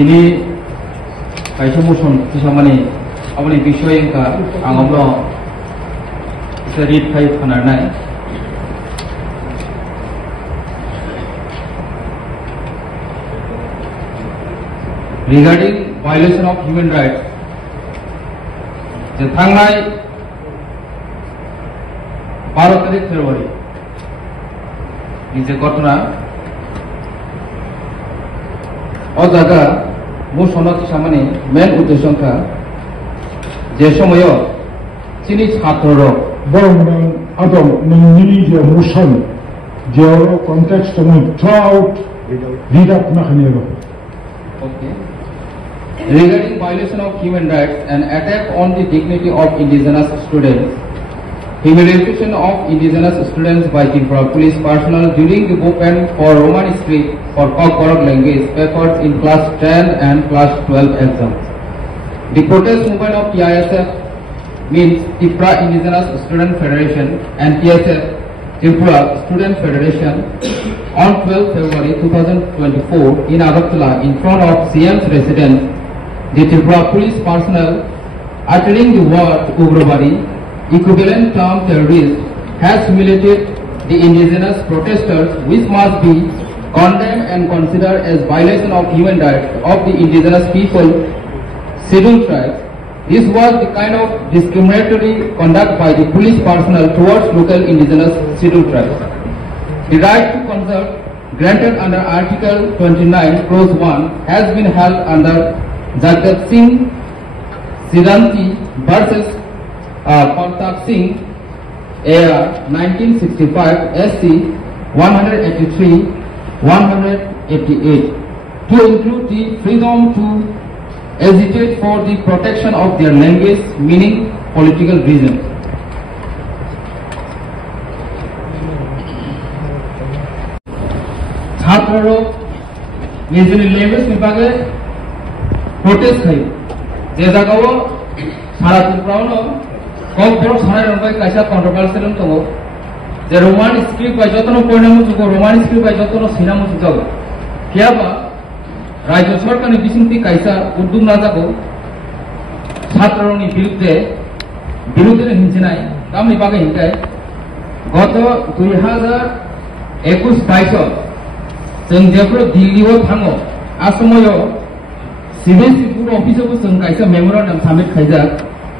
ini kaisa motion tisamani aboni bishoy ka angomno read khai phanarnai regarding violation of human rights je thangnai 12 তারিখ ফেব্রুয়ারি যে ঘটনা ও জায়গা মোশনত সামনে main উদ্দেশ্য যে সময় চিনি ছাত্রর বরং আদম ননি যে মোশন যে কনটেক্সট মে থ্রাউট রিড আপ না খানিরো okay regarding violation of human rights and attack on the dignity of indigenous students, humiliation of indigenous students by Tripura police personnel during the open for Roman script for Kokborok language papers in class 10 and class 12 exams. The protest movement of TISF means Tripura Indigenous Student Federation and TSF Tripura Student Federation on 12 February 2024 in Agartala in front of CM's residence. The Tripura police personnel uttering the word Ugrabadi, equivalent term terrorist, has humiliated the indigenous protesters, which must be condemned and considered as violation of human rights of the indigenous people, scheduled tribes. This was the kind of discriminatory conduct by the police personnel towards local indigenous scheduled tribes. The right to consult granted under Article 29 Clause 1 has been held under Jagat Singh Siddhanti versus Kontak Singh AR 1965 SC 183-188 to include the freedom to agitate for the protection of their language, meaning political reasons. ছাত্ররা নিজের language বিভাগে protest হয় যে জায়গাও সারা ত্রিপুরানো কম বড় সারা রঙে কাইসা controversial দङ যে Roman script by যতনো পরিণাম যুগ রোমান স্ক্রিপ্ট বাই যতনো সিনেমা যুগ কিয়াবা রাজ্য সরকারের বিসিংতি কাইসা উদ্যোগ না যাবো ছাত্রনি বিরুদ্ধে হিংসিনাই তামনি বাগে হিংকায় গত 2021-22 जों जेब्रो दिल्लीआव थाङो आ समायाव सिबिएसइ बोर्ड अफिसावबो जों कायसा मेमोरेन्डाम साबमिट खायजाक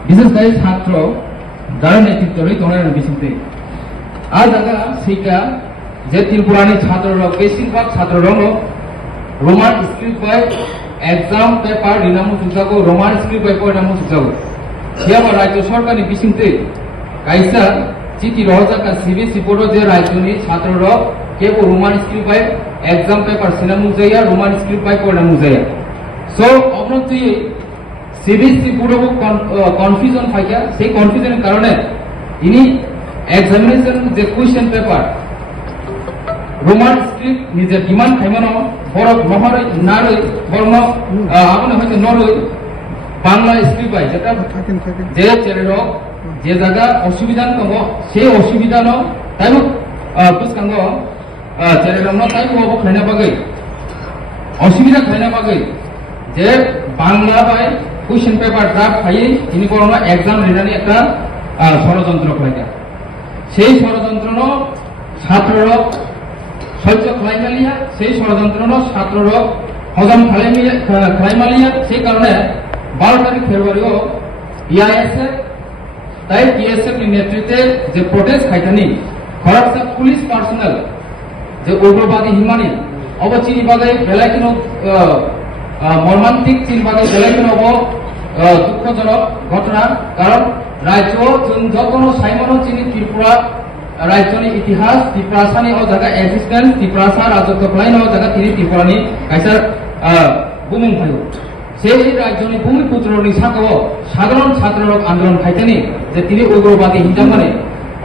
बिसेसकै छात्र दारा नेतृत्वरै दंनाय बिसिंते आ जागा सेका जे त्रिपुरानि छात्ररक बेसिरभाग छात्ररनो रोमान स्क्रिप्ट बाय एग्जाम पेपर रिनामु जुजागो रोमान स्क्रिप्ट बाय परिणामु जुजागो सियाबा राज्य सरकारनि बिसिंते कायसा चिठी रहजाका सिबिएसइ बोर्ड जे राज्यनि छात्ररक केवल रोमान स्क्रिप्ट बाय एग्जाम पेपर सिनामु जाया रोमान स्क्रिप्ट बाय परिणामु जाया सो अबनति सीबीएसई बोर्ड कन्फ्यूजन फाइया से कन्फ्यूजन कारणे इनि एग्जामिनेशन जे क्वेश्चन पेपर रोमान स्क्रिप्ट निजे डिमांड खाइमानो बरफ নহरै नारै बरन आबनो हयतो नरै बांला स्क्रिप्ट बाय जेटा जे चेरेरो जे जागा असुविधा दङ से असुविधा न ताइबो बुसकांगो चेरेरनो ताइबो खायना बागै असुविधा खायना बागै जे Bangla by question paper draft खाइ इनि बरन एग्जाम लिरनानै একটা ষড়যন্ত্র খাইয়া সেই ষড়যন্ত্রনো ছাত্ররা সহ্য খাইমালিয়া সেই ষড়যন্ত্রনো ছাত্ররা হজম খাইমালিয়া সেই কারণে 12 তারিখ ফেব্রুয়ারিও টিআইএসএফ তাই টিএসএফ এর নেতৃত্বে যে প্রোটেস্ট খাইতানি খরকসা পুলিশ পার্সোনাল যে উগ্রবাদী হিমানি অবচিনি বাগে বেলাইকনো মর্মান্তিক চিন বাগে বেলাইকনো দুঃখজনক ঘটনা কারণ রাজ্য যখন সাইমনো চিনি ত্রিপুরা রাজ্যনি ইতিহাস ত্রিপুরাসানি ও জায়গা এক্সিস্টেন্স ত্রিপুরাসা রাজত্ব প্লাইন ও জায়গা তিনি ত্রিপুরানি কাইসা বুমুং থাকো সেই রাজ্যনি ভূমিপুত্রনি সাথে সাধারণ ছাত্ররক আন্দোলন খাইতেনি যে তিনি উগ্রবাদী হিংসামানে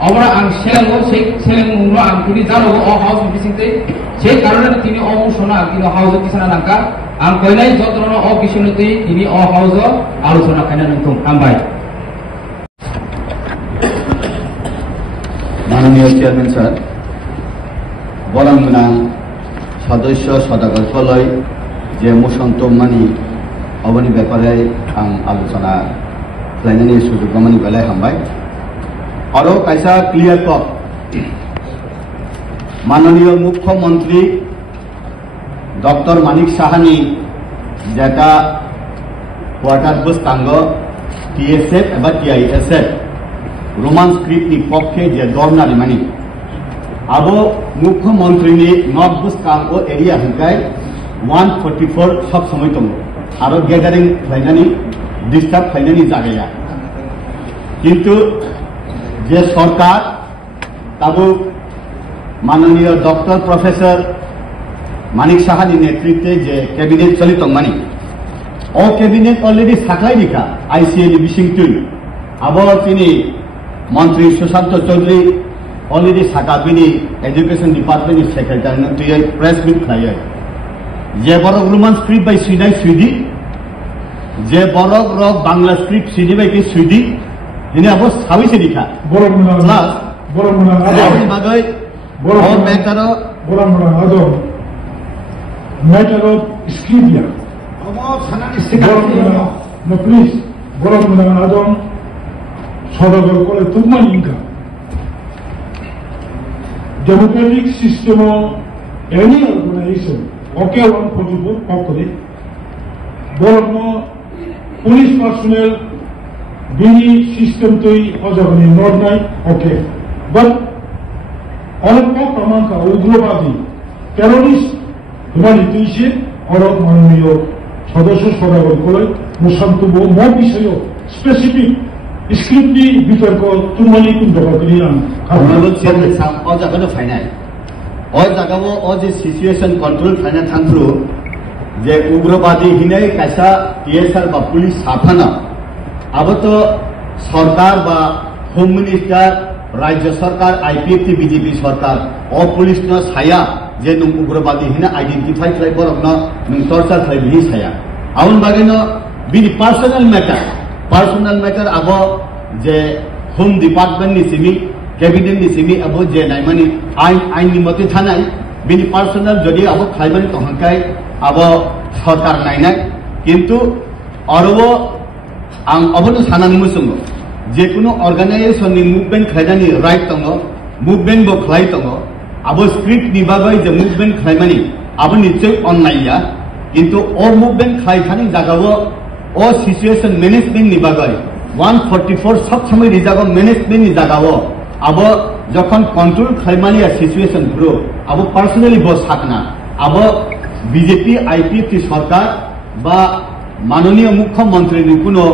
আমরা আং সেলেঙ্গো সেই সেলেঙ্গো আং তিনি জানো অ হাউস বিসিংতে সেই কারণে তিনি অমুসনা তিনি হাউস কিসানা নাকা আং কইনাই যত্ন অ বিষয়তে তিনি অ হাউস আলোচনা খাইনা নতুন হামবাই माननीय चेयरमैन सर बरंगना सदस्य सदागर फलय जे मोशन तमनानि अबनि ब्यापारे आं आलोचना खालामनायनि सुजुगमानि बेलाय हामबाय आरो कायसा क्लियर कट माननीय मुख्यमंत्री डॉक्टर मानिक साहानि जेटा क्वार्टार बस्तांग TSF एबा TISF रोमान स्क्रिप्ट नि पक्षे जे दरनारि मानि अब मुख्यमंत्री नि नॉर्थ बस्तांग एरिया हंकाय 144 सब समय दं आरो गैदारिंग खालामनानै डिस्टार्ब खालामनानै जागाया किन्तु जे सरकार ताबो माननीय डॉक्टर प्रोफेसर मानिक साहानि नेतृत्वे जे कैबिनेट चलित मानी ओ कैबिनेट अलरेडी साखलाई दिखा ICA बिसिंगतुन अब तिनी मंत्री सुशांत चौधरी अलरेडी साका बिनी एजुकेशन डिपार्टमेंट नि सेक्रेटारि न तुय प्रेस मिट खायो जे बरक रोमान स्क्रिप्ट बाय सुइनाय सुइदि जे बरक रक बांग्ला स्क्रिप्ट सुइदि बाय के सुइदि दिने अब साबिसे दिखा बरमुना आदि बागै और मेटारो बरमुना आदो matter of Scribia. No, please, Boromuna Adam, Sodagar Kole Tuman Inca. Democratic system of any organization, okay, one possible, properly. Boromuna police personnel, Bini system to Ozagani, not night, okay. But all of Pamanka, Ugrobadi, terrorists, humanitarian और माननीय सदस्य सदागर को मुसान्तुबो मो विषय specific script नि बितर्क तुमनि कुन दबाकरि आं खामनो चेले साम अ जागानो फाइनाय अ जागावो अ जे सिचुएशन कंट्रोल फाइना थांथ्रु जे उग्रवादी हिनै कासा TSR बा पुलिस साफाना अब तो सरकार बा होम मिनिस्टर राज्य सरकार IPFT BJP सरकार अ पुलिस न साया जे नुं उग्रवादी हिना आइडेंटिफाई खालाय बरकनो नुं टर्चार खालाय बिनि साया आउन बागैनो बिनि पर्सनल मैटर अब जे होम डिपार्टमेंट नि सिमि कैबिनेट नि सिमि अब जे नायमानि आइन नि मते थानाय बिनि पर्सनल जदि अब खालायबानि तहंकाय अब सरकार नायनाय किन्तु अरबो आं अबनो सानानि मुसुंगो जे कुनो अर्गानाइजेशन नि मुभमेंट खालायनानि राइट दङ मुभमेंट बो खालाय दङ अब स्क्रिप्ट नि बागै जे मुभमेंट खालायमानि अब निश्चय अनलाइया किन्तु ओ मुभमेंट खालायखानि जागावो ओ सिचुएशन मैनेजमेंट नि बागै 144 सब समय रिजागो मैनेजमेंट नि जागावो अब जखन कंट्रोल खालायमानि सिचुएशन ग्रो अब पर्सनली बो साकना अब बीजेपी IPFT सरकार बा माननीय मुख्यमंत्री नि कुनो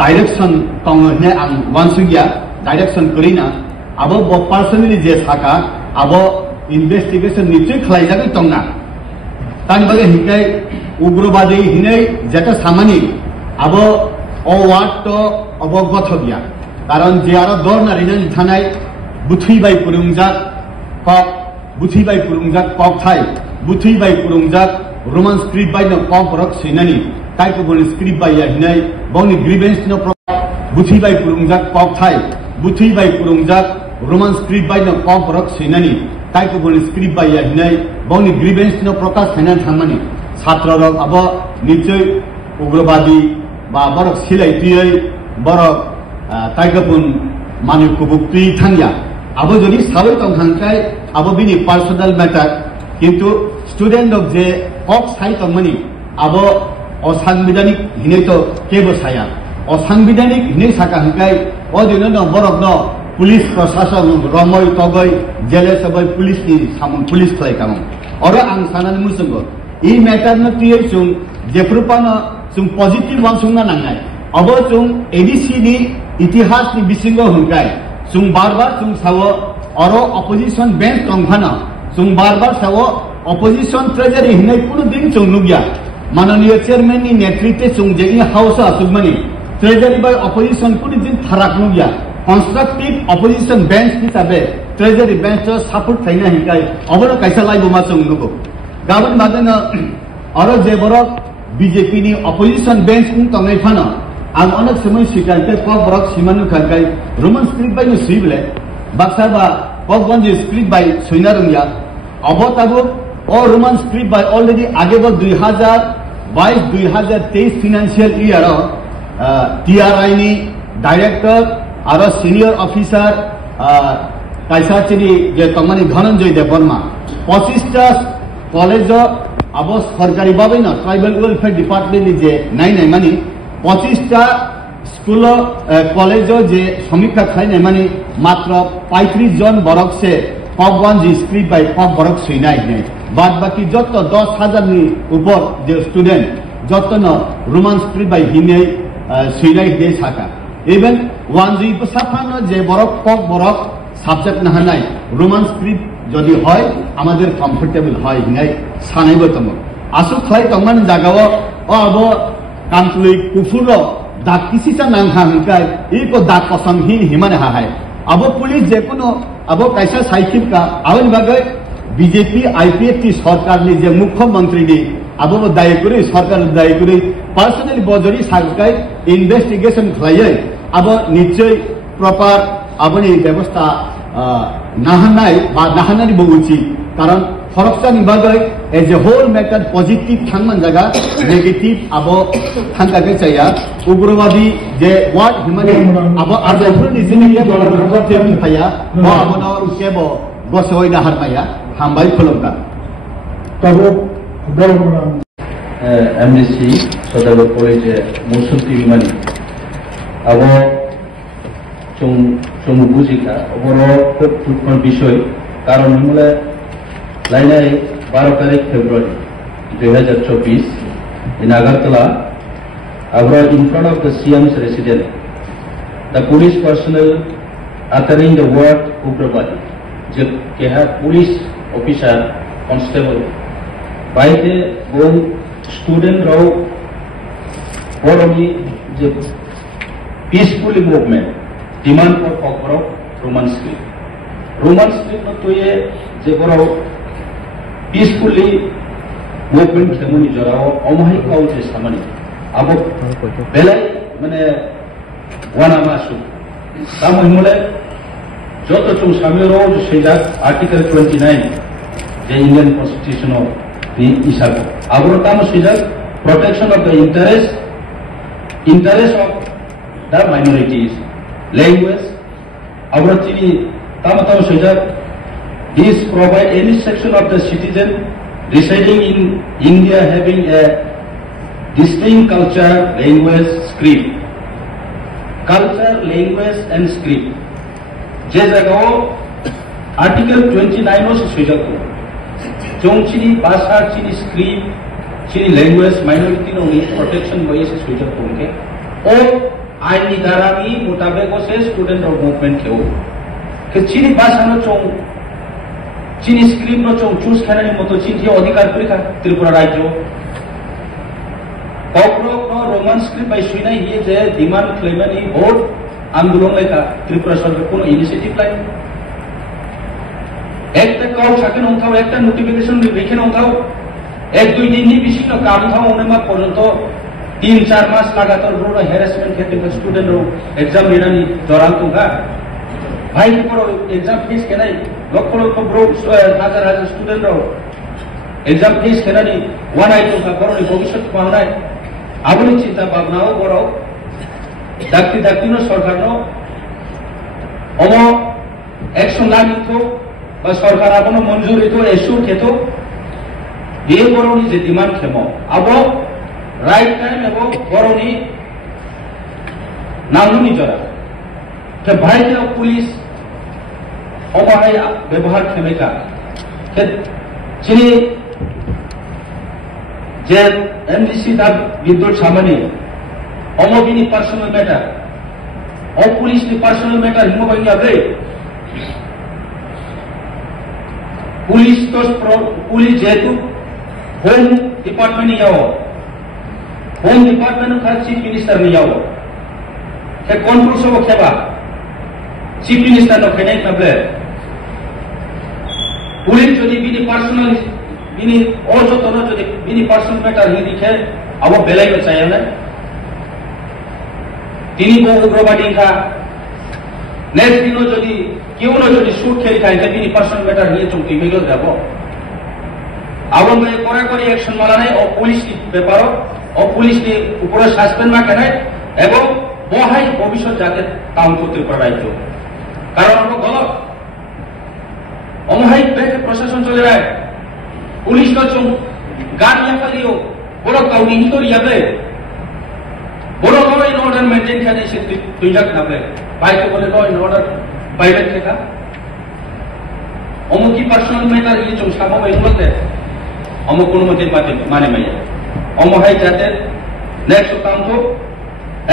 डाइरेक्शन तंगने आं वानसुगिया डाइरेक्शन करिना अब बो पर्सनली जे साका अब इन्वेस्टिगेशन निश्चय खालायजागै तंगा तानि बागै हिकाय उग्रवादी हिनै जेटा सामानि अब अवार्ड तो अवगत गया कारण जे आरो दरनारिना थानाय बुथैबाय पुरुंजाक कक थाय बुथैबाय पुरुंजाक रोमान स्क्रिप्ट बाय न कक रक सैनानि ताइको बोल स्क्रिप्ट बाय हिनै बौनि ग्रीवेंस न बुथैबाय पुरुंजाक कक थाय बुथैबाय पुरुंजाक रोमान स्क्रिप्ट बाय न कक रक सैनानि ताइको बोल स्क्रिप्ट बाय हिनै बौनि ग्रीवेंस न प्रकाश हैनान थांमानि छात्र रक अब निश्चय उग्रवादी बा बरक सिलाइतियै बरक ताइगोपुन मानिकुबुक्ति थांया अब जदि साबै तंखांखाय अब बिनि पर्सनल मैटर किन्तु स्टूडेंट ऑफ जे कक साइ तंमानि अब असंविधानिक हिनै तो केबो साया असंविधानिक हिनै साका हंखाय अदिनो न बरक न पुलिस प्रशासन रमय तगै जेले सबै पुलिस नि सामन पुलिस खालायखाम और आं सानानि मुसुंगो ई मैटर न तियै जों जेफ्रुपानो जों पॉजिटिव वानसुंना नांनाय अब जों ADC नि इतिहास नि बिसिंगो हंखाय जों बार-बार जों सावो और अपोजिशन बेंच तंखाना जों बार-बार सावो अपोजिशन ट्रेजरी हिनै कुनु दिन जों नुगिया माननीय चेयरमैन नि नेतृत्वे जों जे हाउस आसुगमानि ट्रेजरी बाय अपोजिशन कुनु दिन फाराग नुगिया कंस्ट्रक्टिव अपोजिशन बेंच हिसाबै ट्रेजरी बेंच सपोर्ट थाइना हिकाय अबनो कायसा लाइबोमा जों नुगो गाबोन बागैनो और जे बरक बीजेपी नि अपोजिशन बेंच नि तंगै फानो आं अनेक समय सिकायते कक बरक सिमानु खानखाय रोमान स्क्रिप्ट बाय सिबले बाक्सा बा ककगंज स्क्रिप्ट बाय सैना रंगिया अब ताबो ও রোমান স্ক্রিপ্ট বাই অলরেডি আগে 2022-2023 ফিনান্সিয়াল ইয়ার টিআরআই নি ডাইরেক্টর আর সিনিয়র অফিসার কাইসা চিনি যে তমানি ধনঞ্জয় দেববর্মা 25টা কলেজ আব সরকারি ভাবে না ট্রাইবাল ওয়েলফেয়ার ডিপার্টমেন্ট যে নাই মানে 25টা স্কুল কলেজ যে সমীক্ষা খাইনাই মানে মাত্র 35 জন বরকসে পবওয়ান জি স্ক্রিপ্ট বাই পব বরক সইনাই নাই বাদ বাকি যত 10,000 নি উপর যে স্টুডেন্ট যত রোমান স্ক্রিপ্ট বাই হিনে সইনাই দিয়ে থাকা ইভেন ওয়ান জি সাফানো যে বরক পব বরক সাবজেক্ট না নাই রোমান স্ক্রিপ্ট যদি হয় আমাদের কমফোর্টেবল হয় হিনাই সানাইব তম আসুক খাই তমান জাগাও আব কান্তুই কুফুর দাগ কিসিটা নাংহা হইকাই ইকো দাগ কসম হিমানে হাহায় আব পুলিশ যে কোনো আব কাইসা সাইকিব কা আওয়াল বাগে বিজেপি আইপিএফটি সরকার নি যে মুখ্যমন্ত্রী নি আব দায়ী করে সরকার দায়ী করে পার্সোনালি বজরি সাইকাই ইনভেস্টিগেশন খাইয়ে আব নিশ্চয় প্রপার আবনি ব্যবস্থা নাহানাই বা নাহানানি উচিত কারণ ফরকসানি বাগে as a whole matter positive থাকমান জায়গা নেগেটিভ আব থাকাকে চাইয়া উগ্রবাদী যে ওয়ার্ড হিমানে আব আজফর নিজেকে ভাইয়া ও আবনা কেব গসই না হারমাইয়া হামবাই ফলকা তবে এমডিসি সদাগর কলেজে মুসুতি বিমানী আব চমু বুঝিকা বড় খুব সূক্ষ্ম বিষয় কারণ হলে লাইনাই 12 তারিখ ফেব্রুয়ারি 2024 in Agartala, in front of the CM's residence, the police personnel uttering the word Ugrabadi, they have police officer, constable, by the student row, for only the peaceful movement, demand for Roman script. Roman script not to a peacefully movement খেমনি জরাও অমাহিক কাউছে সামনে আব বেলাই মানে ওয়ানা মাসু তাম হইমলে যত চুং সামিরও সেটা article 29 যে Indian constitution নি ইসাব আবর তাম সেটা protection of the interest of the minorities language আবর চিনি তাম সেটা is provide any section of the citizen residing in India having a distinct culture, language, script. Culture, language and script. जे जगह आर्टिकल 29 से सुझाव को जों चीनी भाषा चीनी स्क्रिप्ट चीनी लैंग्वेज माइनॉरिटी नो ने प्रोटेक्शन वही से सुझाव को उनके और आईन निदारानी मुताबिक से स्टूडेंट और मूवमेंट के हो कि चीनी भाषा नो जों चीनी स्क्रिप्ट नो जों चूज करने मतो चीनी ये अधिकार परीक्षा त्रिपुरा राज्य कॉकरोक नो रोमन स्क्रिप्ट बाई सुना ये जे डिमांड क्लेमन ही वोट आंदोलन लेका त्रिपुरा सरकार को इनिशिएटिव लाई एक तक काउ साके नोंथाव एक तक नोटिफिकेशन लिखे नोंथाव एक दुई दिन नि बिसिक नो काम थाव उने मा पर्यंत 3-4 मास लगातार ब्रो हेरासमेंट खेते स्टूडेंट रो एग्जाम लेनानि दौरान तुंगा भाई को एग्जाम फीस के नहीं लक्ष लक्ष ब्रो हजार स्टूडेंट रो एग्जाम फीस के नहीं वन आई तुंगा करो भविष्य पावनाय आबुनि चिंता भावनाओ बरो दाक्ति दाक्ति नो सरकार नो अमो एक्शन लानि तो सरकार आबनो मंजूरी तो एश्योर खेतो ये बरोनी जे डिमांड खेमो आबो राइट टाइम एबो बरोनी नामुनी जरा के भाई के पुलिस अमाय व्यवहार खेमेका के चिनी जे एमडीसी दा विद्युत सामानी अमोबिनी पर्सनल मैटर और पुलिस नि पर्सनल मैटर हिमो बंगा रे पुलिस तो पुलिस जेतु होम डिपार्टमेंट नि आओ होम डिपार्टमेंट का चीफ मिनिस्टर नि आओ के कंट्रोल सब खेबा चीफ मिनिस्टर नो खेनै तबले पुलिस जदि बिनि पर्सनल बिनि और जो तनो जदि बिनि पर्सनल मैटर हि दिखे अब बेलाई में चाहिए ना তিনি বহু উগ্রবাদী খা নেক্সট দিনও যদি কেউ না যদি শুট খেলি খাই তিনি পার্সোনাল ম্যাটার নিয়ে চুক্তি মিলেও যাব Abang may kore action malanai o police ni beparo o police ni upore suspend ma kenai ebong bohai bobishot jate kaum korte parai কারণ আমরা গলত অমহাই ব্যাংকে প্রশাসন চলে যায় পুলিশ কাছে গান ইয়াকালিও বড় কাউনি নিতরি যাবে বড় বড় ইন অর্ডার মেইনটেইন করে সে 2 লাখ নামে বাইকে বলে ল ইন অর্ডার বাইরে থেকে অমুকি পার্সোনাল ম্যাটার এই চং সামো বাই বলতে অমুক কোন মতে মানে মাইয়া অমহাই যাতে নেক্সট কাউন্ট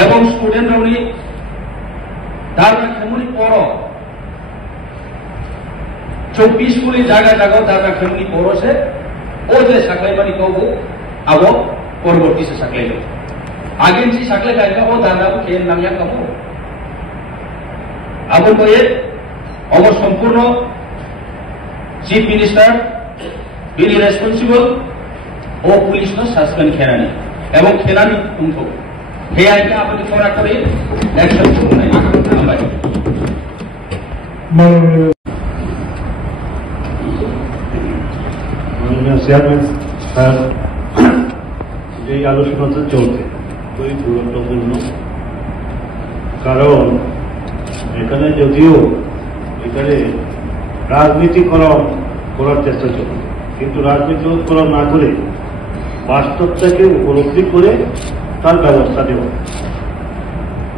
এবং স্টুডেন্ট রাউনি দারুণ খেমুনি পড়ো 24 গুলি জায়গা দাদা খেমনি পড়ছে ও যে সাকলাইবানি কবু আবো পরবর্তী সে সাকলাই লো আগে যে সাকলাই গায়কা ও দাদা ও খেন নামিয়া কবু আবো কয়ে অব সম্পূর্ণ চিফ মিনিস্টার বিনি রেসপন্সিবল ও পুলিশ নো সাসপেন্ড খেরানি এবং খেরানি তুমকো হে আইকা আপনি ফরা করে অ্যাকশন করুন আমরা চেয়ারম্যান স্যার এই আলোচনাটা চলছে খুবই গুরুত্বপূর্ণ কারণ এখানে যদিও এখানে রাজনীতিকরণ করার চেষ্টা চলছে কিন্তু রাজনীতিকরণ না করে বাস্তবটাকে উপলব্ধি করে তার ব্যবস্থা দেওয়া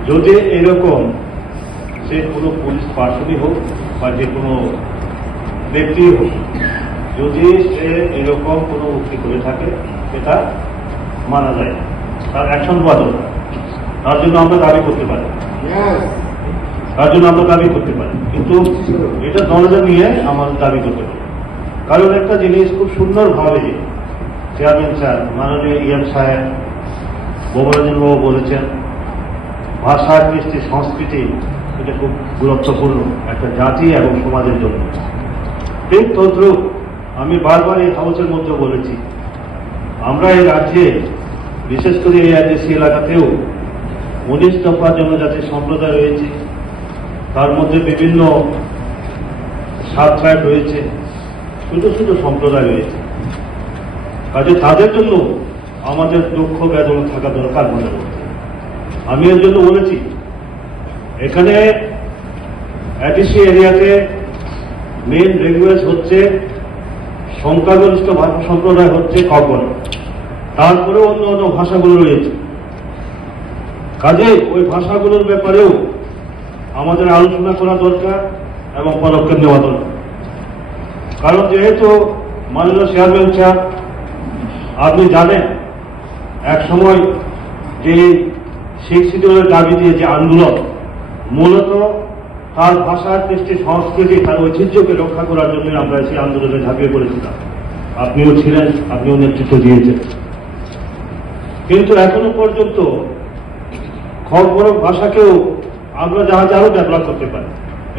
যদি এরকম সে কোনো পুলিশ পার্সনই হোক বা যে কোনো ব্যক্তি হোক যদি সে এরকম কোনো উক্তি করে থাকে সেটা মানা যায় তার অ্যাকশন বাদল তার জন্য আমরা দাবি করতে পারি কিন্তু এটা দরজা নিয়ে আমাদের দাবি করতে পারি কারণ একটা জিনিস খুব সুন্দরভাবে চেয়ারম্যান স্যার মাননীয় ইএম সাহেব বোমরাজন বাবু বলেছেন ভাষা কৃষ্টি সংস্কৃতি এটা খুব গুরুত্বপূর্ণ একটা জাতি এবং সমাজের জন্য ঠিক তদ্রুপ আমি বারবার এই হাউসের মধ্যে বলেছি আমরা এই রাজ্যে বিশেষ করে এই আদিবাসী এলাকাতেও 19 দফা জনজাতি সম্প্রদায় রয়েছে তার মধ্যে বিভিন্ন সাবট্রাইব রয়েছে ছোট সম্প্রদায় রয়েছে কাজে তাদের জন্য আমাদের দুঃখ বেদনা থাকা দরকার মনে করতে আমি এর জন্য বলেছি এখানে আদিবাসী এরিয়াতে মেন ল্যাঙ্গুয়েজ হচ্ছে সংখ্যাগরিষ্ঠ ভাষা সম্প্রদায় হচ্ছে কখন তারপরে অন্য ভাষাগুলো রয়েছে কাজে ওই ভাষাগুলোর ব্যাপারেও আমাদের আলোচনা করা দরকার এবং পদক্ষেপ নেওয়া দরকার কারণ যেহেতু মাননীয় চেয়ারম্যান সাহেব আপনি জানেন এক সময় যে শিখ শিডিউলের দাবি দিয়ে যে আন্দোলন মূলত তার ভাষা কৃষ্টি সংস্কৃতি তার ঐতিহ্যকে রক্ষা করার জন্য আমরা সেই আন্দোলনে ঝাঁপিয়ে পড়েছিলাম আপনিও ছিলেন আপনিও নেতৃত্ব দিয়েছেন কিন্তু এখনো পর্যন্ত খড় ভাষাকেও আমরা আরো ডেভেলপ করতে পারি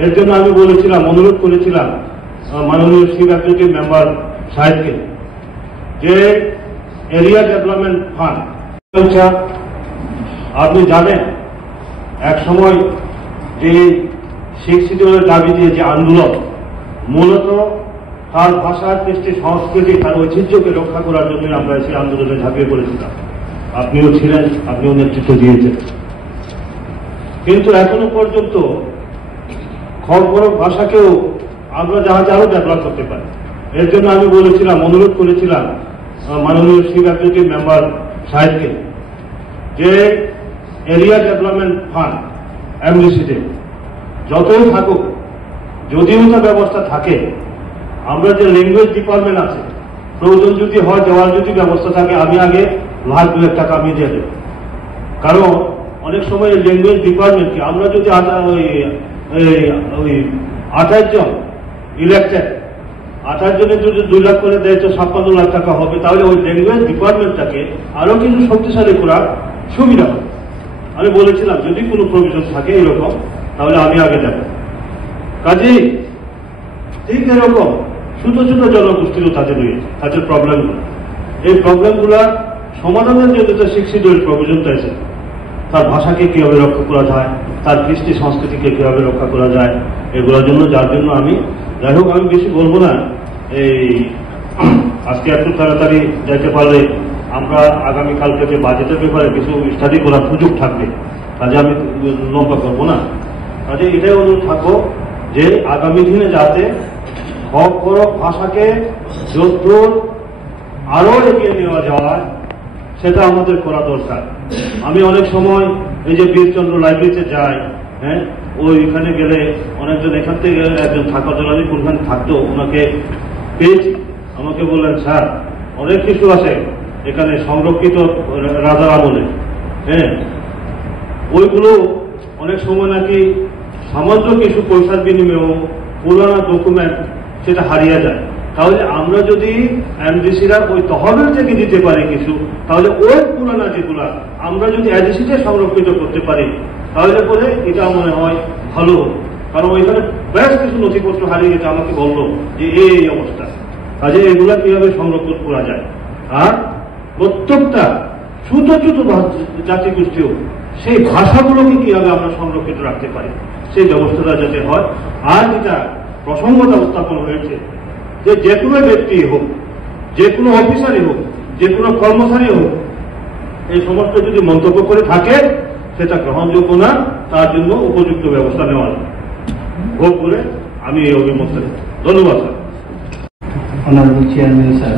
এর জন্য আমি বলেছিলাম অনুরোধ করেছিলাম মাননীয় চিফ এক্সিকিউটিভ মেম্বার সাহেবকে যে এরিয়া ডেভেলপমেন্ট ফান্ড আপনি জানেন এক সময় যে শিখ শিডিউলের দাবি দিয়ে যে আন্দোলন মূলত তার ভাষা কৃষ্টি সংস্কৃতি তার ঐতিহ্যকে রক্ষা করার জন্য আমরা সেই আন্দোলনে ঝাঁপিয়ে পড়েছিলাম আপনিও ছিলেন আপনিও নেতৃত্ব দিয়েছেন কিন্তু এখনো পর্যন্ত খড় ভাষাকেও আমরা আরো ডেভেলপ করতে পারি এর জন্য আমি বলেছিলাম অনুরোধ করেছিলাম মাননীয় চিফ এক্সিকিউটিভ মেম্বার সাহেবকে যে এরিয়া ডেভেলপমেন্ট ফান্ড এমডিসিতে যতই থাকুক যদিও তা ব্যবস্থা থাকে আমরা যে ল্যাঙ্গুয়েজ ডিপার্টমেন্ট আছে প্রয়োজন যদি হয় দেওয়ার যদি ব্যবস্থা থাকে আমি আগে লাখ 2 লাখ টাকা আমি দিয়ে দেব কারণ অনেক সময় ল্যাঙ্গুয়েজ ডিপার্টমেন্টকে আমরা যদি 28 জন ইলেক্টেড 28 জনের যদি 2 লাখ করে দেয় তো 56 লাখ টাকা হবে তাহলে ওই ল্যাঙ্গুয়েজ ডিপার্টমেন্টটাকে আরো কিন্তু শক্তিশালী করার সুবিধা হবে আমি বলেছিলাম যদি কোনো প্রভিশন থাকে এরকম তাহলে আমি আগে দেব কাজেই ঠিক এরকম ছোট জনগোষ্ঠীরও তাদের রয়েছে তাদের প্রবলেমগুলো এই প্রবলেমগুলা সমাধানের জন্য তো শিখ শিডিউল প্রভিশনটা এসে তার ভাষাকে কিভাবে রক্ষা করা যায় তার কৃষ্টি সংস্কৃতিকে কিভাবে রক্ষা করা যায় এগুলোর জন্য যার জন্য আমি যাই হোক আমি বেশি বলবো না এই আজকে এত তাড়াতাড়ি যাইতে পারলে আমরা আগামীকাল থেকে বাজেটের ব্যাপারে কিছু স্টাডি করার সুযোগ থাকবে, কাজে আমি লম্বা করবো না। কাজে এটাই অনুরোধ থাকবো যে আগামী দিনে যাতে হক ভাষাকে যদ্দূর আরো এগিয়ে নেওয়া যায় সেটা আমাদের করা দরকার। আমি অনেক সময় এই যে বীরচন্দ্র লাইব্রেরিতে যাই, হ্যাঁ, ওইখানে গেলে অনেকজন এখান থেকে একজন থাকার জন্য আমি কোনখানে থাকতো, ওনাকে পেয়েছি, আমাকে বললেন স্যার অনেক কিছু আছে এখানে সংরক্ষিত রাজার আমলে, হ্যাঁ, ওইগুলো অনেক সময় নাকি সামান্য কিছু পয়সার বিনিময়েও পুরানো ডকুমেন্ট সেটা হারিয়ে যায়। তাহলে আমরা যদি এমডিসিরা ওই তহবিল থেকে দিতে পারি কিছু, তাহলে ওই পুরানা যেগুলা আমরা যদি এডিসিতে সংরক্ষিত করতে পারি তাহলে পরে এটা মনে হয় ভালো। কারণ ওইখানে বেশ কিছু নথিপত্র হারিয়ে গেছে, আমাকে বললো যে এই অবস্থা, কাজে এগুলা কিভাবে সংরক্ষণ করা যায়। আর প্রত্যেকটা ছোট ছোট জাতিগোষ্ঠীও সেই ভাষাগুলোকে কিভাবে আমরা সংরক্ষিত রাখতে পারি সেই ব্যবস্থাটা যাতে হয়। আর যেটা প্রসঙ্গতা উত্থাপন হয়েছে যে কোনো ব্যক্তি হোক, যে কোনো অফিসারই হোক, যে কোনো কর্মচারী হোক, এই সমস্ত যদি মন্তব্য করে থাকে সেটা গ্রহণযোগ্য না, তার জন্য উপযুক্ত ব্যবস্থা নেওয়া ভোগ করে আমি এই অভিমত। ধন্যবাদ স্যার। অনারেবল চেয়ারম্যান স্যার,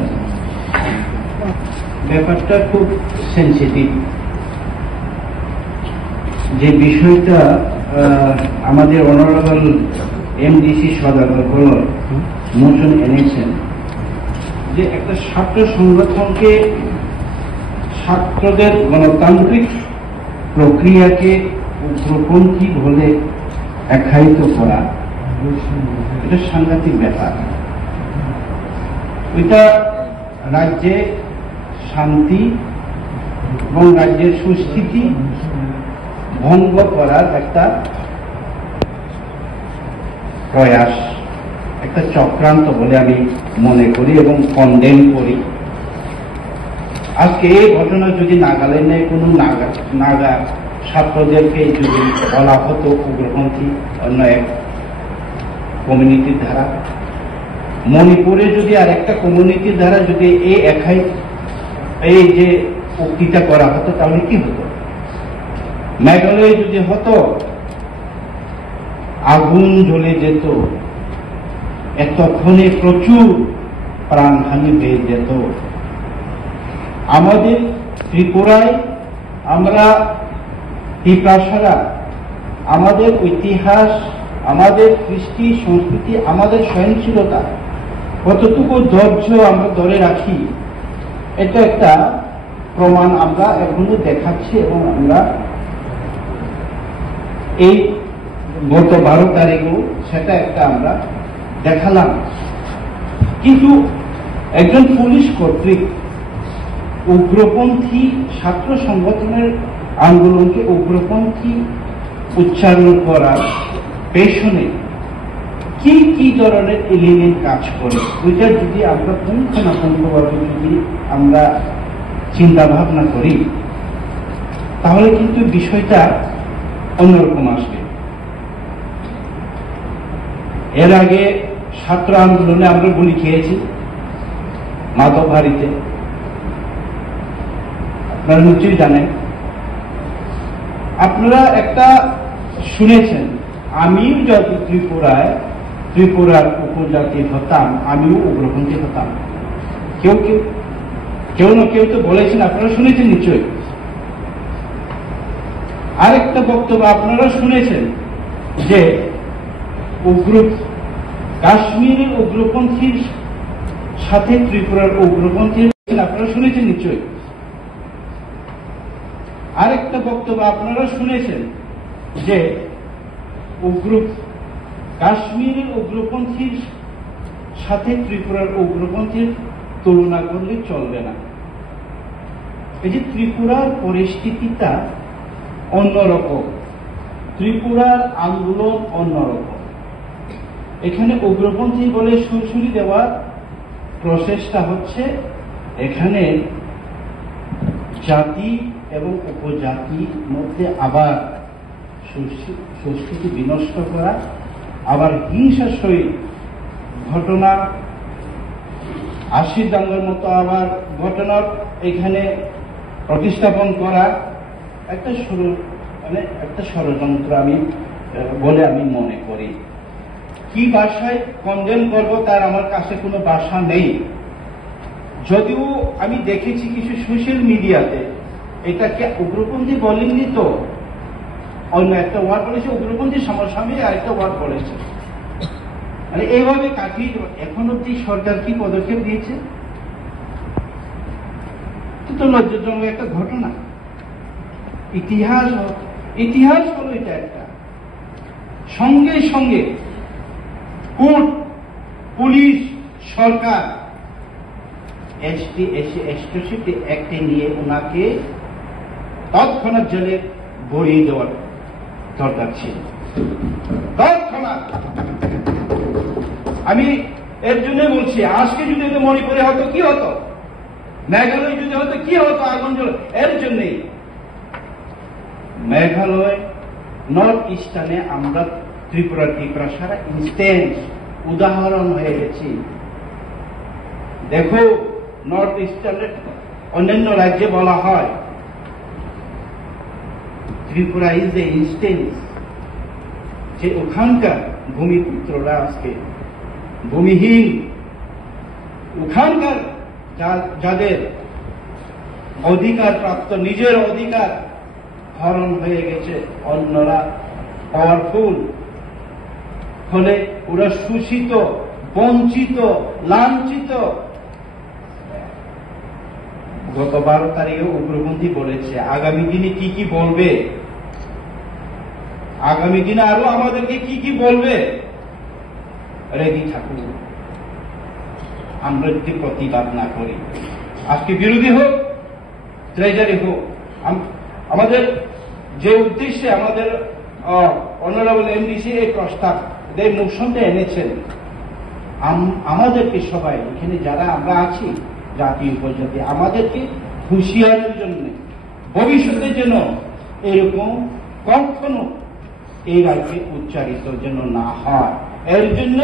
ব্যাপারটা খুব সেন্সিটিভ। যে বিষয়টা আমাদের অনারেবল এমডিসি সদাগর হল মোশন এনেছেন যে একটা ছাত্র সংগঠনকে, ছাত্রদের গণতান্ত্রিক প্রক্রিয়াকে উগ্রপন্থী বলে আখ্যায়িত করা, এটা সাংঘাতিক ব্যাপার। এটা রাজ্যে শান্তি এবং রাজ্যের সুস্থিতি ভঙ্গ করার একটা প্রয়াস, একটা চক্রান্ত বলে আমি মনে করি এবং কন্ডেম করি। আজকে এই ঘটনা যদি নাগাল্যান্ডে কোনো নাগা ছাত্রদেরকে যদি বলা হতো উগ্রপন্থী অন্য এক কমিউনিটির দ্বারা, মণিপুরে যদি আর একটা কমিউনিটির দ্বারা যদি এই যে উক্তিটা করা হতো তাহলে কি হতো? মেঘালয়ে যদি হতো আগুন জ্বলে যেত, এতক্ষণে প্রচুর প্রাণহানি হয়ে যেত। আমাদের ত্রিপুরায় আমরা ত্রিপ্রাসারা, আমাদের ইতিহাস, আমাদের কৃষ্টি সংস্কৃতি, আমাদের সহনশীলতা, কতটুকু ধৈর্য আমরা ধরে রাখি, এটা একটা প্রমাণ আমরা এখনো দেখাচ্ছি। এবং আমরা এই গত 12 তারিখও সেটা একটা আমরা দেখালাম। কিন্তু একজন পুলিশ কর্তৃক উগ্রপন্থী ছাত্র সংগঠনের আন্দোলনকে উগ্রপন্থী উচ্চারণ করার পেছনে কি কি ধরনের এলিমেন্ট কাজ করে, ওইটা যদি আমরা পুঙ্খানুপুঙ্খভাবে যদি আমরা চিন্তা ভাবনা করি তাহলে কিন্তু বিষয়টা অন্যরকম আসবে। এর আগে ছাত্র আন্দোলনে আমরা গুলি খেয়েছি মাধববাড়িতে, আপনারা নিশ্চয়ই জানেন। আপনারা একটা শুনেছেন, আমিও যদি ত্রিপুরার উপজাতি হতাম, আমিও উগ্রপন্থী হতাম। কেউ না কেউ তো বলেছেন, আপনারা শুনেছেন নিশ্চয়ই। আরেকটা বক্তব্য আপনারা শুনেছেন যে কাশ্মীরের উগ্রপন্থীর সাথে ত্রিপুরার উগ্রপন্থীর, আপনারা শুনেছেন নিশ্চয়ই। আরেকটা বক্তব্য আপনারা শুনেছেন যে কাশ্মীরের উগ্রপন্থীর সাথে ত্রিপুরার উগ্রপন্থীর তুলনা করলে চলবে না। এই যে ত্রিপুরার পরিস্থিতিটা অন্যরকম, ত্রিপুরার আন্দোলন অন্যরকম। এখানে উগ্রপন্থী বলে সুরসুরি দেওয়ার প্রচেষ্টা হচ্ছে, এখানে জাতি এবং উপজাতির মধ্যে আবার সংস্কৃতি বিনষ্ট করা, আবার হিংসার সহিত ঘটনা 80 দাঙ্গার মতো আবার ঘটনার এখানে প্রতিস্থাপন করা একটা একটা ষড়যন্ত্র আমি বলে আমি মনে করি। কি ভাষায় কন্ডেম করব তার আমার কাছে কোনো ভাষা নেই। যদিও আমি দেখেছি কিছু সোশ্যাল মিডিয়াতে এটাকে উগ্রপন্থী বলেননি, তো অন্য একটা ওয়ার্ড বলেছে, উগ্রপন্থী সমসাময়িক আরেকটা ওয়ার্ড বলেছে, মানে এইভাবে কাটিয়ে এখন অব্দি সরকার কি পদক্ষেপ নিয়েছে? তো লজ্জাজনক একটা ঘটনা। ইতিহাস হলো এটা একটা। সঙ্গে সঙ্গে কোর্ট, পুলিশ, সরকার এসটি অ্যাক্টে নিয়ে ওনাকে তৎক্ষণাৎ জেলে ভরিয়ে দেওয়ার দরকার ছিল, তৎক্ষণাৎ। আমি এর জন্য বলছি, আজকে যদি এটা মণিপুরে হতো কি হতো, মেঘালয় যদি হতো কি হতো, আগুন জ্বলে। এর জন্যই মেঘালয়, নর্থ ইস্টার্নে আমরা ত্রিপুরা সারা ইনস্ট্যান্স উদাহরণ হয়ে গেছি। দেখো, নর্থ ইস্টার্নের অন্যান্য রাজ্যে বলা হয় ত্রিপুরা ইজ এ ইনস্ট্যান্স, যে ওখানকার ভূমিপুত্ররা আজকে ভূমিহীন, ওখানকার যাদের অধিকার প্রাপ্ত, নিজের অধিকার হরণ হয়ে গেছে, অন্যরা পাওয়ারফুল হলে ওরা শোষিত, বঞ্চিত, লাঞ্ছিত। গত 12 তারিখে উগ্রপন্থী বলেছে আগামী দিনে কি কি বলবে, আগামী দিনে আরো আমাদেরকে কি কি বলবে, রেডি থাকুন। আমরা যদি প্রতিবাদ না করি, আজকে বিরোধী হোক, ট্রেজারি হোক, আমাদের যে উদ্দেশ্যে আমাদের অনারেবল এমডিসি এই প্রস্তাব মোশনটা এনেছেন, আমাদেরকে সবাই এখানে যারা আমরা আছি, জাতি উপজাতি, আমাদেরকে হুঁশিয়ারের জন্য, ভবিষ্যতে যেন এরকম কখনো এই রাজ্যে উচ্চারিত যেন না হয়, এর জন্য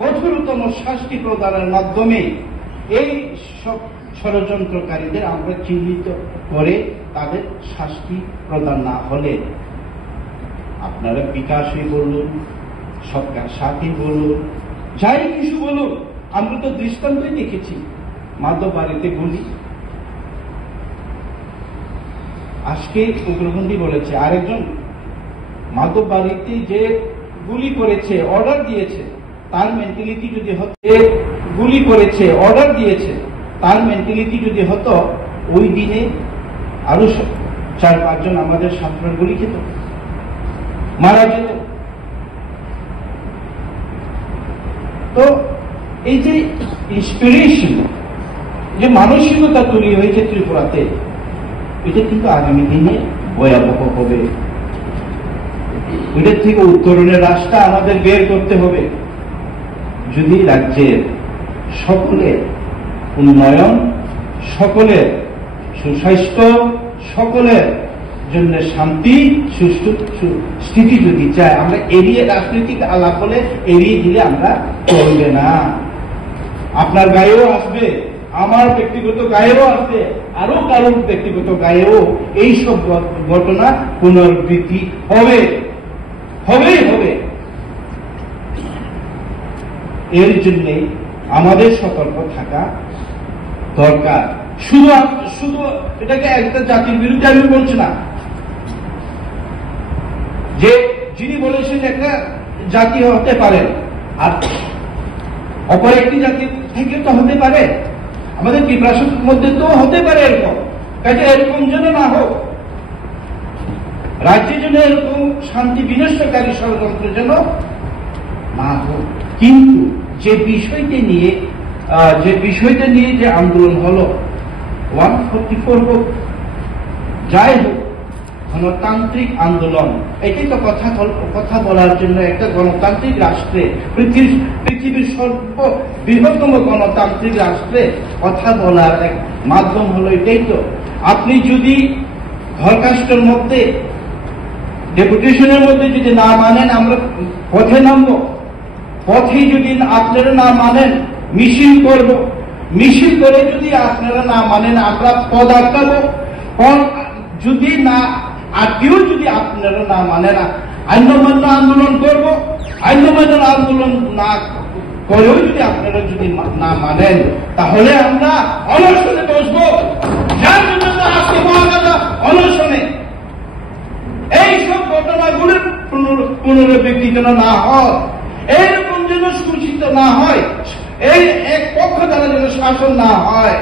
কঠোরতম শাস্তি প্রদানের মাধ্যমে এই সব ষড়যন্ত্রকারীদের আমরা চিহ্নিত করে তাদের শাস্তি প্রদান না হলে, আপনারা বিকাশই বলুন, সরকার সাথী বলুন, যাই কিছু বলুন, আমরা তো দৃষ্টান্তই দেখেছি, মাদক বাড়িতে গুলি। আজকে উগ্রপন্থী বলেছে আরেকজন মাদক বাড়িতে যে গুলি করেছে, অর্ডার দিয়েছে, তার মেন্টালিটি যদি হতো, গুলি করেছে, অর্ডার দিয়েছে, তার মেন্টালিটি যদি হতো, ওই দিনে আরো 4-5 জন আমাদের ছাত্র গুলি খেত, মারা যেত। তো এই যে ইন্সপিরেশন, যে মানসিকতা তৈরি হয়েছে ত্রিপুরাতে, এটা কিন্তু আগামী দিনে ভয়াবহ হবে। ওইটার থেকে উত্তরণের রাস্তা আমাদের বের করতে হবে। যদি রাজ্যের সকলের উন্নয়ন, সকলের সুস্বাস্থ্য, সকলের জন্য শান্তি, স্থিতি যদি চাই, আমরা এড়িয়ে রাজনৈতিক আলাপ হলে এড়িয়ে দিলে আমরা চলবে না। আপনার গায়েও আসবে, আমার ব্যক্তিগত গায়েও আসবে, আরো কারো ব্যক্তিগত গায়েও এইসব ঘটনা পুনরাবৃত্তি হবে, হবেই হবে। এর জন্য আমাদের সতর্ক থাকা দরকার। শুধু এটাকে একটা জাতির বিরুদ্ধে আমি বলছি না, যে যিনি বলেছেন একটা জাতি হতে পারে, আর অপর একটি জাতি থেকে তো হতে পারে, আমাদের বিপ্রাসের মধ্যে তো হতে পারে এরকম, কাজে এরকম যেন না হোক, রাজ্যের জন্য এরকম শান্তি বিনষ্টকারী ষড়যন্ত্র যেন না হোক। কিন্তু যে বিষয়টা নিয়ে যে আন্দোলন হলো, 144 হোক, যাই হোক, গণতান্ত্রিক আন্দোলন, এটাই তো কথা বলার জন্য একটা গণতান্ত্রিক রাষ্ট্রে, পৃথিবীর সর্ববৃহত্তম গণতান্ত্রিক রাষ্ট্রে কথা বলার এক মাধ্যম হলো এটাই তো। আপনি যদি দরখাস্তের মধ্যে, ডেপুটেশনের মধ্যে যদি না মানেন, আমরা পথে নামবো, পথে যদি আপনারা না মানেন মিছিল করব, মিছিল করে যদি আপনারা না মানেন আমরা পদ আটকাবো, যদি না আটকেও যদি আপনারা না মানেন আইনমান্য আন্দোলন করব, আইনমান্য আন্দোলন না করেও যদি আপনারা যদি না মানেন তাহলে আমরা অনশনে বসবো। যার জন্য আজকে মহাকাজা অনশনে এইসব ঘটনাগুলির পুনরাবৃত্তি যেন না হয়, এইরকম যেন সূচিত না হয়, এই এক পক্ষ দ্বারা যেন শাসন না হয়,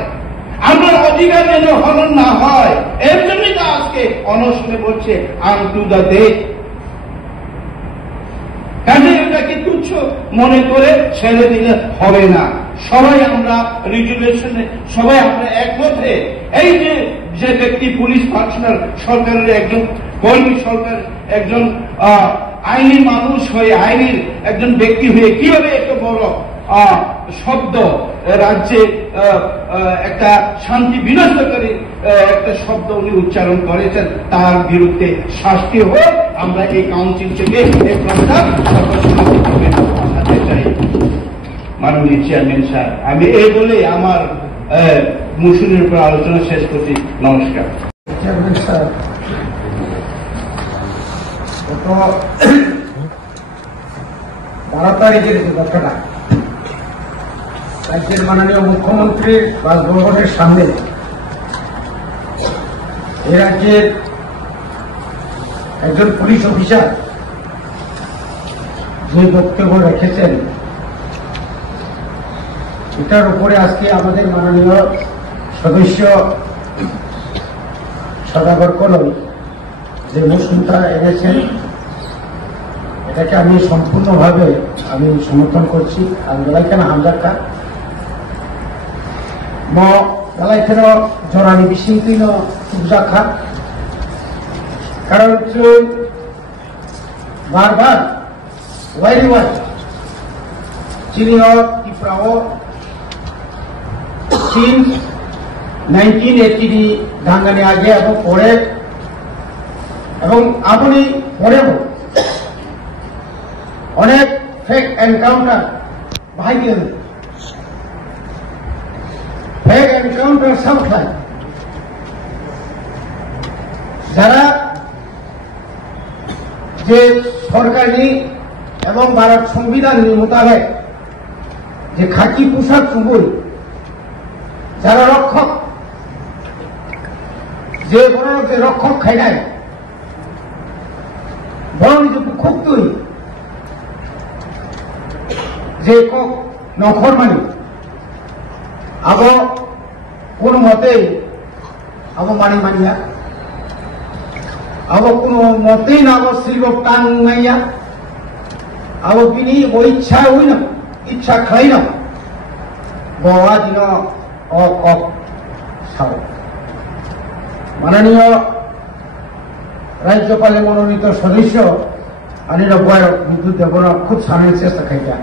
আমরা অধিকার যেন হরণ না হয়, এর জন্যই তা আজকে অনশনে বলছে আনটু দ্য ডে। কাজে এটাকে তুচ্ছ মনে করে ছেড়ে দিলে হবে না। সবাই আমরা রিজুলেশনে সবাই আমরা একমত হয়ে এই যে ব্যক্তি পুলিশ পার্সোনাল সরকারের একজন কর্মী, সরকার একজন আইনি মানুষ হয়ে আইনের একজন ব্যক্তি হয়ে কিভাবে একটা বড় শব্দ রাজ্যে একটা শান্তি বিনষ্টকারী একটা শব্দ উনি উচ্চারণ করেছেন, তার বিরুদ্ধে শাস্তি হোক, আমরা এই কাউন্সিল থেকে এই প্রস্তাব জানাতে চাই। মাননীয় চেয়ারম্যান স্যার, আমি এই বলে আমার মৌসুমীর উপর আলোচনা শেষ করছি। নমস্কার। চেয়ারম্যান স্যার, গত 12 তারিখের যে ঘটনা রাজ্যের মাননীয় মুখ্যমন্ত্রীর বাসভবনের সামনে এ রাজ্যের একজন পুলিশ অফিসার যে বক্তব্য রেখেছেন এটার উপরে আজকে আমাদের মাননীয় সদস্য সদাগর কলম যে মৌসুমটা এনেছেন এটাকে আমি সম্পূর্ণভাবে আমি সমর্থন করছি। আর বেলাইখান হামদাকা বেলাইখান জরানি বিশৃঙ্খল উজাখা কারণ বারবার ওয়াইরি ওয়াই চিনিও ত্রিপুরাও চীন 1980 দাঙ্গানি আগে এবং পরে এবং আপনি পরেও অনেক ফেক এনকাউন্টার ভাইগেল ফেক এনকাউন্টার সাপ্লাই যারা যে সরকারি এবং ভারত সংবিধান মোতাবেক যে খাকি পোশাক চুবুই যারা রক্ষক যে বড় যে রক্ষক খাইনায় বরং যে খুব তুই যে নখর মানি আবো কোন মতেই আবো মানি মানিয়া আবো কোন মতেই না আবো শিল্প টাং নাইয়া আবো বিনি ও ইচ্ছা হই না ইচ্ছা খাই না বয়া দিন অক সাব মাননীয় রাজ্যপালের মনোনীত সদস্য অনিল বয় বিদ্যুৎ দেবন খুব সামনের চেষ্টা খাইয়া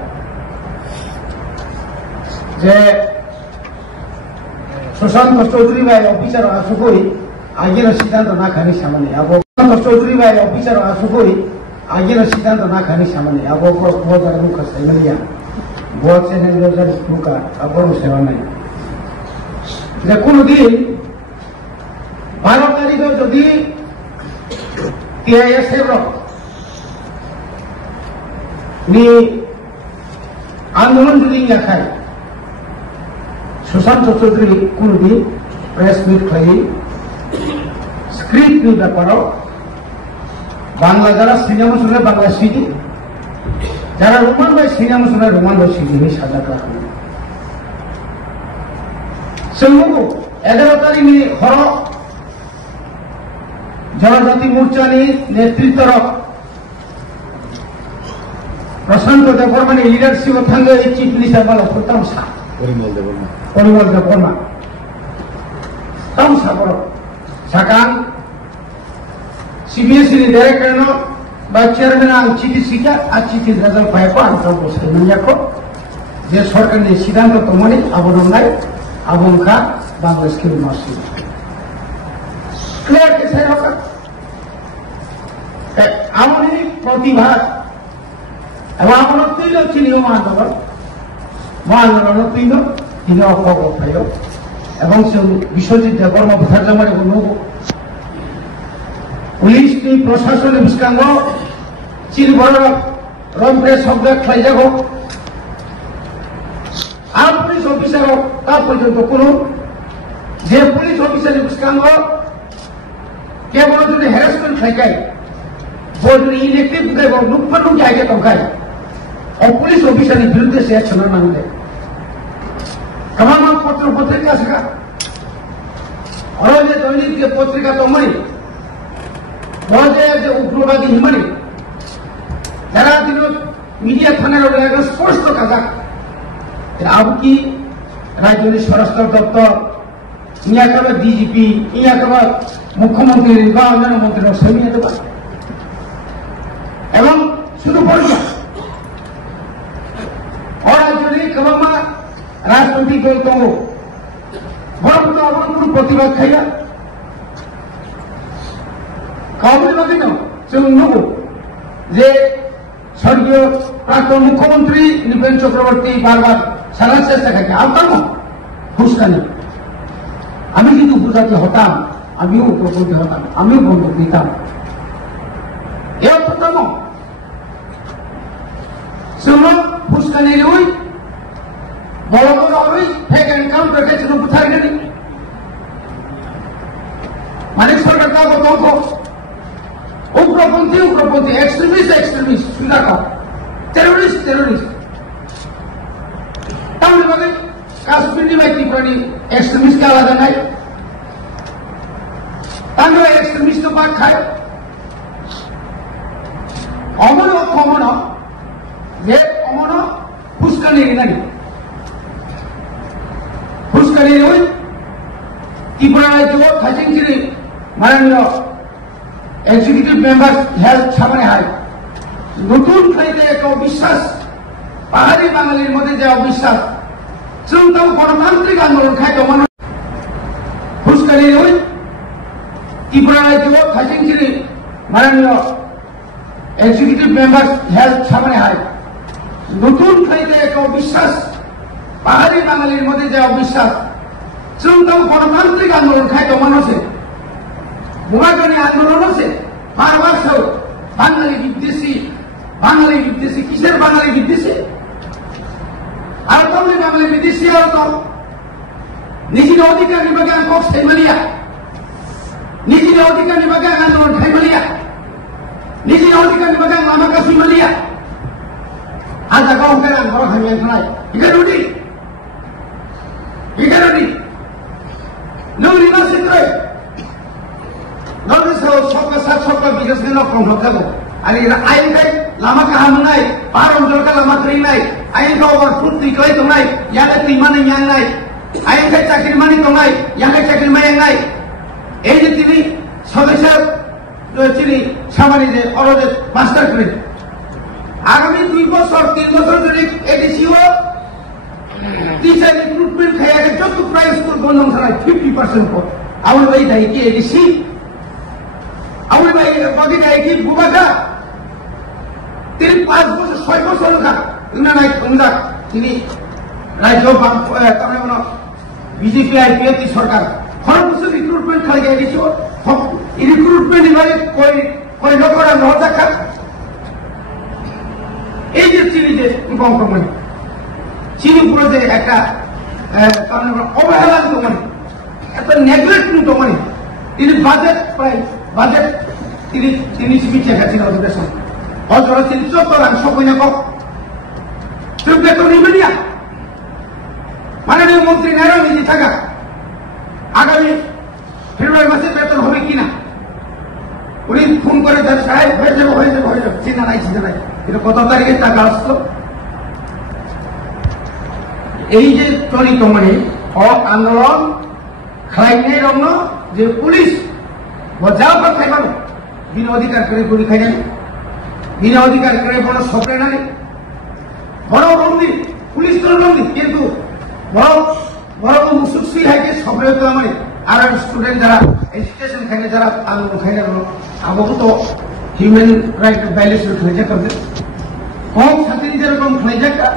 যে সুশান্ত চৌধুরী ভাই অফিসার আসুকই আগের সিদ্ধান্ত না খানি সামনে আবো সুশান্ত চৌধুরী ভাই অফিসার আসুকই আগের সিদ্ধান্ত না খানি সামনে আবো বহুত মুখা সাইমালিয়া বহুত চ্যানেল মুখা আবো সেবা নাই যে কোনদিন 12 তারিখে যদি টিআইএসের আন্দোলন যদি দেখায় সুশান্ত চৌধুরী কোনদিন প্রেস মিট খাই স্ক্রিপ্ট নিয়ে ব্যাপার বাংলা যারা সিনেমা শুনে বাংলা সিডি যারা রোমান ভাই সিনেমা শুনে রোমান ভাই সিডি সাজা করা সেগুলো 11 তারিখ হর জনজাতি মোর্চা নিয়ে নেতৃত্বর প্রশান্ত দেববর্মা লিডারশিপ থাকলে এই চিফ মিনিস্টার বলা প্রথম সা পরিমল দেববর্মা তামসা বড় সাকান সিবিএসই ডাইরেক্টর বা চেয়ারম্যান আং চিঠি শিখা আর চিঠি রেজাল্ট পাইব আন্তর বসে যাকো যে সরকারের সিদ্ধান্ত তমনি আবরণায় আবংখা বাংলাদেশ কে মাসি ক্লিয়ার কে সাই হোক আমনি প্রতিভা এবং আমার তৈল চিনিও মহানগর তৈল তিনি অপক ফাইল এবং সে বিশ্বজিৎ দেববর্মা বুঝাজামারে নব পুলিশনি প্রশাসনে বিস্কাঙ্গ চিনি বড় রমপ্রে শব্দ খাইজাগ আর পুলিশ অফিসার তা পর্যন্ত কোন যে পুলিশ অফিসারের বিস্কাঙ্গ কেবল যদি হ্যারাসমেন্ট খাইকায় যদি ইলেকট্রিক বুঝাইব নুকফানুক জায়গা টঙ্কায় ও পুলিশ অফিসারের বিরুদ্ধে সে অ্যাকশন নামলে আমার পত্র পত্রিকা আছে আর যে দৈনিক যে পত্রিকা তোমারি যে উগ্রবাদী হিমানি যারা দিন মিডিয়া থানার একদম স্পষ্ট কাজা আবু কি রাজ্যের স্বরাষ্ট্র দপ্তর ইয়া করবে ডিজিপি ইয়া করবে মুখ্যমন্ত্রী বা অন্যান্য মন্ত্রীরা সমিয়ে দেবা এবং শুধু পরিচা অরাজ্যের কেবলমা রাজনৈতিক দল তো বরং তো আমার কোন প্রতিবাদ খাইয়া কাউকে না কেন সে নেব যে স্বর্গীয় প্রাক্তন মুখ্যমন্ত্রী নৃপেন চক্রবর্তী বারবার সারা চেষ্টা খাইছে আনতাম হুস্কানি আমি কিন্তু উপজাতি হতাম আমিও উগ্রপন্থী হতাম আমিও বন্দুক দিতাম এ অর্থতম সেগুলো হুস্কানি ওই বড় বড় ওই ফেক এনকাউন্টার গেছিল কোথায় গেলি মানিক সরকার কাগজ অঙ্ক উগ্রপন্থী এক্সট্রিমিস্ট সুবিধা টেরোরিস্ট তাহলে মানে কাশ্মীরি বা ত্রিপুরানি এক্সট্রিমিস্টকে আলাদা নাই তাহলে এক্সট্রিমিস্ট পাক খায় অমন যে অমন ফুসকানি নাই ফুসকানি ওই ত্রিপুরা রাজ্য খাচিংচিরি মাননীয় এক্সিকিউটিভ মেম্বার হেলথ সামনে হয় নতুন খাইতে একটা অবিশ্বাস পাহাড়ি বাঙালির মধ্যে যে অবিশ্বাস সেরকম গণতান্ত্রিক আন্দোলন খাইত মানুষ ফুসকানি ওই ত্রিপুরা রাজ্য খাচিংচিরি মাননীয় এক্সিকিউটিভ মেম্বার হেলথ সামনে হয় নতুন খাইতে একটা অবিশ্বাস পাহাড়ি বাঙালির মধ্যে যে অবিশ্বাস সেরকম গণতান্ত্রিক আন্দোলন খাইত মানুষে ভূমাজনী আন্দোলন আছে বারবার সব বাঙালি বিদ্বেষী কিসের বাঙালি বিদ্বেষী আর তবে বাঙালি বিদ্বেষী আর তো নিজের অধিকার নিবাগে কক সাইমালিয়া নিজের অধিকার নিবাগে আন্দোলন খাইমালিয়া নিজের অধিকার নিবাগে আমাকে সিমালিয়া আর জায়গা ওকে ঘর খাইয়া খায় ইগারুডি নৌ ইউনিভার্সিটি Notice how सबका बिजनेस में लोग कौन होता है अरे आइन का लामा का हम नहीं पारों जल का लामा करी नहीं आइन का ओवर फुट निकले तो नहीं यहाँ का तीमा नहीं यहाँ नहीं आइन का चाकरी मानी तो नहीं यहाँ का चाकरी मानी नहीं ये जो तीनी सदस्य जो तीनी सामान्य जे और जो मास्टर करे आगामी 2 बছর 3 বছর ধরে এডিসিও টিচার রিক্রুটমেন্ট খাইয়া যত প্রাইস স্কুল বন্ধ হয় 50% পর আমার ভাই দাই কি এডিসি আমার ভাই বাকি গায়ে কি বুবাটা তিনি 5 বছর 6 বছর তিনি রাজ্য বিজেপি আইপিএফ সরকার খরচ বছর রিক্রুটমেন্ট খালি গিয়ে গেছিল রিক্রুটমেন্ট এবারে কই নকরা দেখা এই যে চিনি যে কম্প্রোমাইজ চিনি পুরো যে একটা অবহেলা মানে একটা নেগলেক্ট মানে তিনি বাজেট তিনি সিমিচে গেছিল অধিবেশন অজর তিনি 14 সবই না কক তুমি বেতন নিবে না মাননীয় মন্ত্রী নারায়ণজি থাকা আগামী ফেব্রুয়ারি মাসে বেতন হবে কিনা উনি ফোন করে সাহেব হয়ে যাবে চিন্তা নাই কিন্তু কত তারিখে টাকা আসতো এই যে চলিত মানে আন্দোলন খাইনে রঙ যে পুলিশ যাও পর খাইবার বিনা অধিকার করে গুলি খাই জানি বিনা অধিকার করে বড় সপরে না বড় বন্দি পুলিশ তো বন্দি কিন্তু বড় মুসুকসি হয় যে সপরে তো আমার আর স্টুডেন্ট যারা এডুকেশন খাইলে যারা আন্দোলন খাইলে আমাকে তো হিউম্যান রাইট ভাইলেশন হয়েছে করবে কক সাথে যেরকম খাইজাকা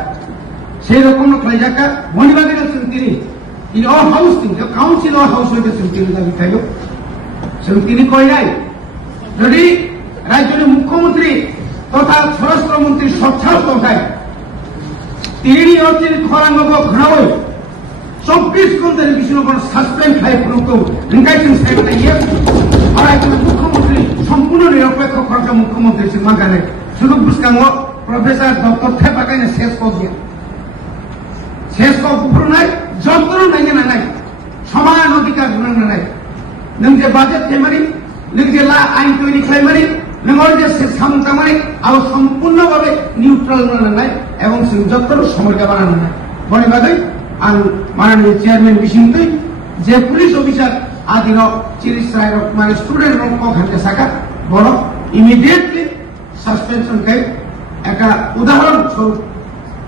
সেই রকম খাইজাকা মনিবাগের তিনি in all house thing the council or house হইতে তিনি দাবি খাইল সেই তিনি কই নাই যদি রাজ্যের মুখ্যমন্ত্রী তথা স্বরাষ্ট্রমন্ত্রী সচ্ছাল তথায় তিনি হচ্ছেন খরাঙ্গ ঘনাওই 24 ঘন্টার কিছু কোন সাসপেন্ড খাই পুরো রিকাইটিং সাইড নাই আর একজন মুখ্যমন্ত্রী সম্পূর্ণ নিরপেক্ষ খরচা মুখ্যমন্ত্রী সিমাগানে শুধু বুঝকাঙ্গ প্রফেসর ডক্টর থেপাকাইনে শেষ করিয়া শেষ কপুর নাই যন্ত্র নাই না নাই সমান অধিকার নাই নং যে বাজেট থেমারি নং যে লা আইন তৈরি খাইমারি নঙ্গর যে শেষ খামতামারি আর সম্পূর্ণভাবে নিউট্রাল নাই এবং যন্ত্র সময়টা বানানো নাই বনিবাগে আর মাননীয় চেয়ারম্যান বিশিন্তই যে পুলিশ অফিসার আদিন 30 রায় মানে স্টুডেন্ট কখানকে শাখা বড় ইমিডিয়েটলি সাসপেনশন খাই একটা উদাহরণ স্বরূপ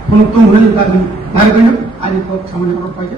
কোনো তো হলে দাবি ভাই বোন আদি সামনে পাইছে